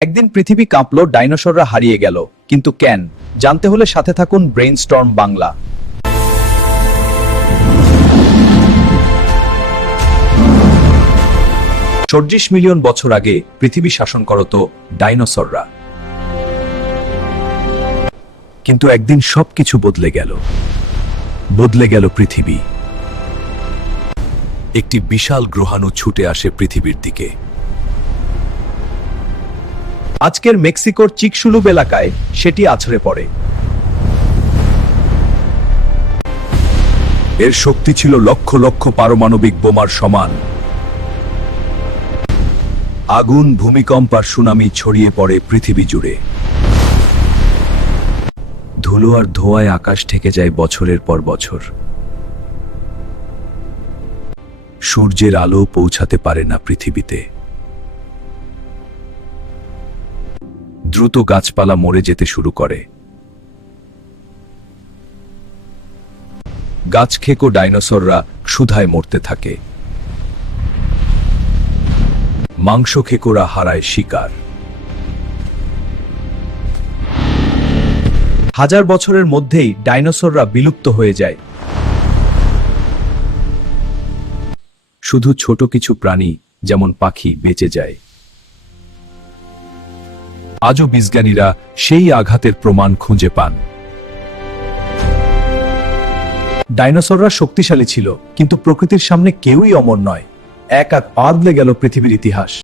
একদিন পৃথিবী কাঁপলো, ডাইনোসররা হারিয়ে গেল। কিন্তু কেন? জানতে হলে সাথে থাকুন ব্রেইনস্টর্ম বাংলা। 40 মিলিয়ন বছর আগে পৃথিবী শাসন করত ডাইনোসররা। কিন্তু একদিন সবকিছু বদলে গেল। বদলে গেল পৃথিবী। একটি বিশাল গ্রহাণু ছুটে আসে পৃথিবীর দিকে। আজকের মেক্সিকোর চিকসুলুব এলাকায় সেটি আছড়ে পড়ে। এর শক্তি ছিল লক্ষ লক্ষ পারমাণবিক বোমার সমান। আগুন, ভূমিকম্প আর সুনামি ছড়িয়ে পড়ে পৃথিবী জুড়ে। ধুলো আর ধোঁয়ায় আকাশ ঢেকে যায় বছরের পর বছর। সূর্যের আলো পৌঁছাতে পারে না পৃথিবীতে। দ্রুত গাছপালা মরে যেতে শুরু করে। গাছ খেকো ডাইনোসররা ক্ষুধায় মরতে থাকে। মাংস খেকোরা হারায় শিকার। হাজার বছরের মধ্যেই ডাইনোসররা বিলুপ্ত হয়ে যায়। শুধু ছোট কিছু প্রাণী যেমন পাখি বেঁচে যায়। আজও বিজ্ঞানীরা সেই আঘাতের প্রমাণ খুঁজে পান। ডাইনোসররা শক্তিশালী ছিল, কিন্তু প্রকৃতির সামনে কেউই অমর নয়। এক এক পাল্টে গেল পৃথিবীর ইতিহাস।